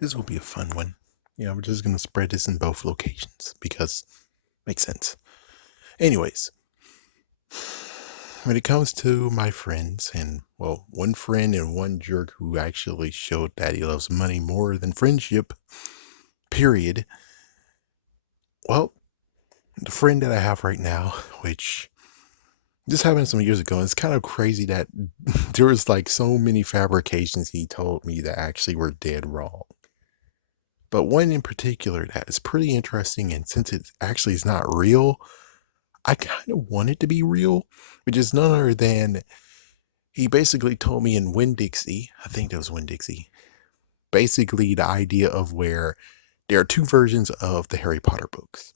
This will be a fun one. Yeah, we're just gonna spread this in both locations because makes sense. Anyways, when it comes to my friends, and well, one friend and one jerk who actually showed that he loves money more than friendship, period. Well, the friend that I have right now, which this happened some years ago, and it's kind of crazy that there was like so many fabrications he told me that actually were dead wrong. But one in particular that is pretty interesting, and since it actually is not real, I kind of want it to be real, which is none other than he basically told me in Winn Dixie, I think that was Winn Dixie, basically the idea of where there are two versions of the Harry Potter books.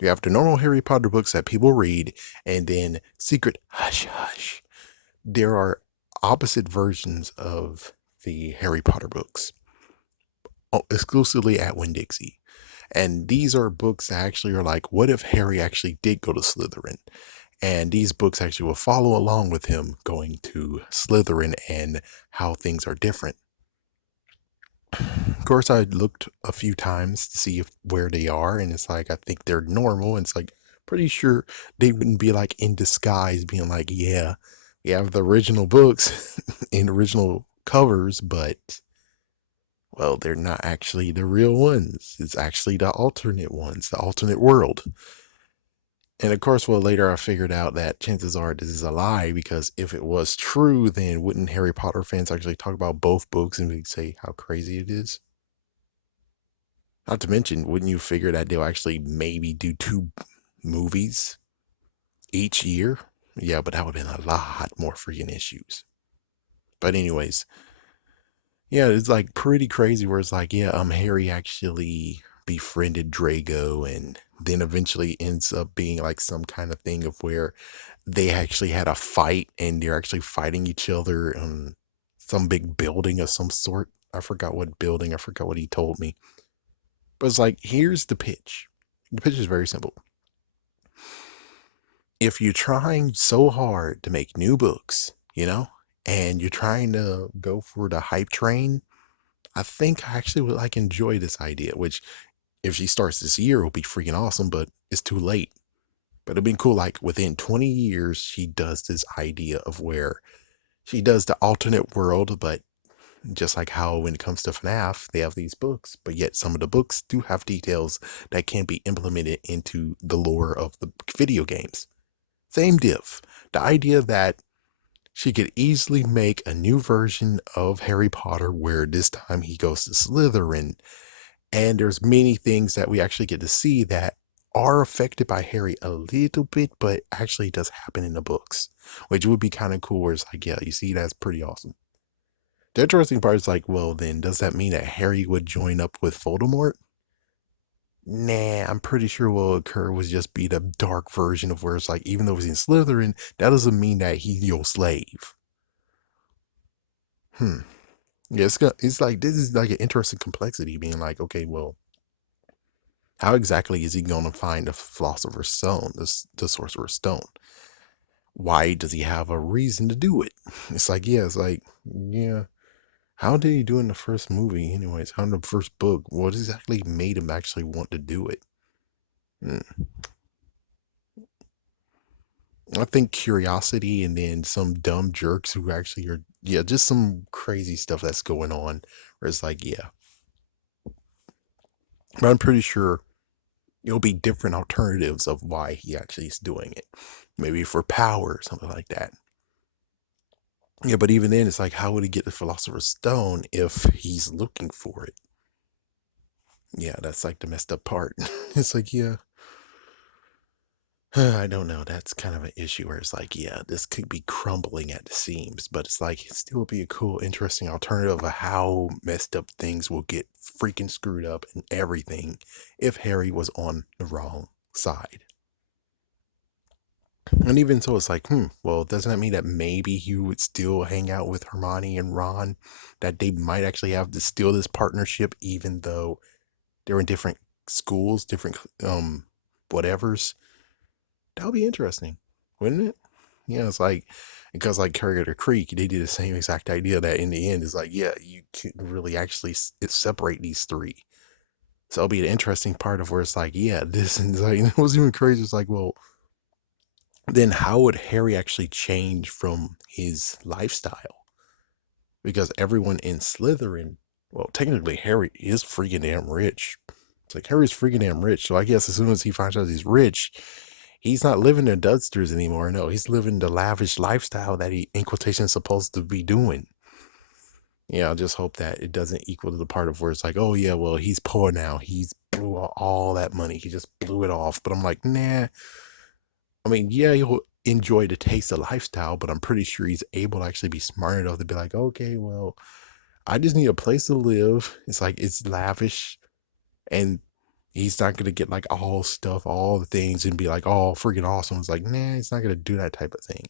You have the normal Harry Potter books that people read, and then Secret Hush Hush. There are opposite versions of the Harry Potter books, exclusively at Winn Dixie. And these are books that actually are like, what if Harry actually did go to Slytherin? And these books actually will follow along with him going to Slytherin and how things are different. Of course, I looked a few times to see where they are, and it's like, I think they're normal. And it's like, pretty sure they wouldn't be like in disguise, being like, yeah, we have the original books in original covers, but well, they're not actually the real ones. It's actually the alternate ones, the alternate world. And of course, well, later I figured out that chances are this is a lie because if it was true, then wouldn't Harry Potter fans actually talk about both books and we'd say how crazy it is? Not to mention, wouldn't you figure that they'll actually maybe do two movies each year? Yeah, but that would have been a lot more freaking issues. But anyways, yeah, it's like pretty crazy where it's like, yeah, Harry actually befriended Drago and then eventually ends up being like some kind of thing of where they actually had a fight and they're actually fighting each other in some big building of some sort. I forgot what building, I forgot what he told me. But it's like, here's the pitch. The pitch is very simple. If you're trying so hard to make new books, and you're trying to go for the hype train, I think I actually would like enjoy this idea, which if she starts this year, it'll be freaking awesome, but it's too late. But it'd be cool, like within 20 years, she does this idea of where she does the alternate world, but just like how when it comes to FNAF, they have these books, but yet some of the books do have details that can be implemented into the lore of the video games. Same diff. The idea that she could easily make a new version of Harry Potter where this time he goes to Slytherin, and there's many things that we actually get to see that are affected by Harry a little bit, but actually does happen in the books, which would be kind of cool. Where it's like, yeah, you see, that's pretty awesome. The interesting part is like, well, then does that mean that Harry would join up with Voldemort? Nah, I'm pretty sure what will occur would just be the dark version of where it's like, even though he's in Slytherin, that doesn't mean that he's your slave. Hmm. Yeah, it's like this is like an interesting complexity, being like, okay, well, how exactly is he going to find the Philosopher's Stone, the Sorcerer's Stone? Why does he have a reason to do it? It's like, yeah, it's like, yeah. How did he do in the first movie, anyways? How in the first book? What exactly made him actually want to do it? Hmm. I think curiosity and then some dumb jerks who actually are, yeah, just some crazy stuff that's going on. Where it's like, yeah. But I'm pretty sure it'll be different alternatives of why he actually is doing it. Maybe for power or something like that. Yeah, but even then, it's like, how would he get the Philosopher's Stone if he's looking for it? Yeah, that's like the messed up part. It's like, yeah, I don't know. That's kind of an issue where it's like, yeah, this could be crumbling at the seams, but it's like, it still be a cool, interesting alternative of how messed up things will get freaking screwed up and everything if Harry was on the wrong side. And even so, it's like, well, doesn't that mean that maybe he would still hang out with Hermione and Ron? That they might actually have to still this partnership, even though they're in different schools, different whatevers. That would be interesting, wouldn't it? It's like, because like Carrier Creek, they did the same exact idea that in the end is like, yeah, you couldn't really actually separate these three. So it'll be the interesting part of where it's like, yeah, this is like, it was even crazy. It's like, well, then how would Harry actually change from his lifestyle? Because everyone in Slytherin, well, technically Harry is freaking damn rich. It's like Harry's freaking damn rich. So I guess as soon as he finds out he's rich, he's not living in Dudsters anymore. No, he's living the lavish lifestyle that he, in quotation, is supposed to be doing. Yeah, I just hope that it doesn't equal to the part of where it's like, oh yeah, well, he's poor now. He's blew all that money. He just blew it off. But I'm like, nah. I mean, yeah, he'll enjoy the taste of lifestyle, but I'm pretty sure he's able to actually be smart enough to be like, okay, well, I just need a place to live. It's like it's lavish, and he's not gonna get like all stuff, all the things, and be like, oh, freaking awesome. It's like, nah, he's not gonna do that type of thing.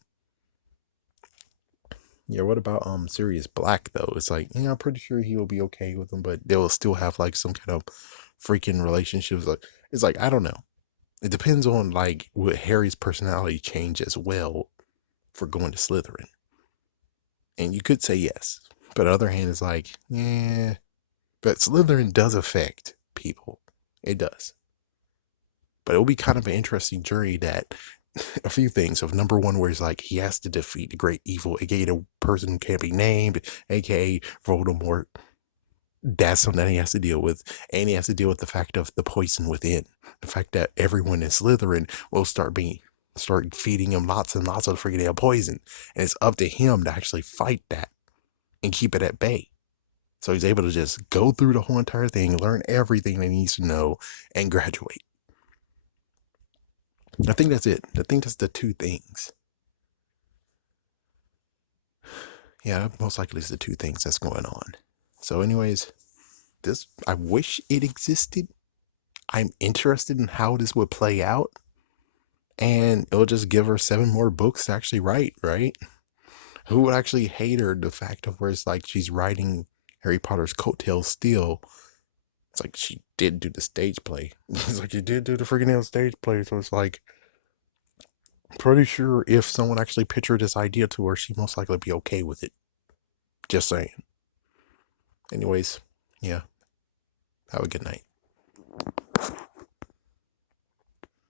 Yeah, what about Sirius Black though? It's like, yeah, I'm pretty sure he will be okay with them, but they will still have like some kind of freaking relationships. Like it's like, I don't know. It depends on like what Harry's personality change as well for going to Slytherin. And you could say yes. But on the other hand, it's like, yeah. But Slytherin does affect people. It does. But it'll be kind of an interesting journey that a few things of number one, where it's like he has to defeat the great evil, aka the person who can't be named, aka Voldemort. That's something that he has to deal with. And he has to deal with the fact of the poison within. The fact that everyone in Slytherin will start feeding him lots and lots of freaking poison. And it's up to him to actually fight that and keep it at bay. So he's able to just go through the whole entire thing, learn everything that he needs to know, and graduate. I think that's it. I think that's the two things. Yeah, most likely is the two things that's going on. So, anyways, I wish it existed. I'm interested in how this would play out. And it'll just give her 7 more books to actually write, right? Who would actually hate her? The fact of where it's like she's writing Harry Potter's coattails still. It's like she did do the stage play. It's like she did do the freaking stage play. So it's like, pretty sure if someone actually pictured this idea to her, she'd most likely be okay with it. Just saying. Anyways, yeah. Have a good night.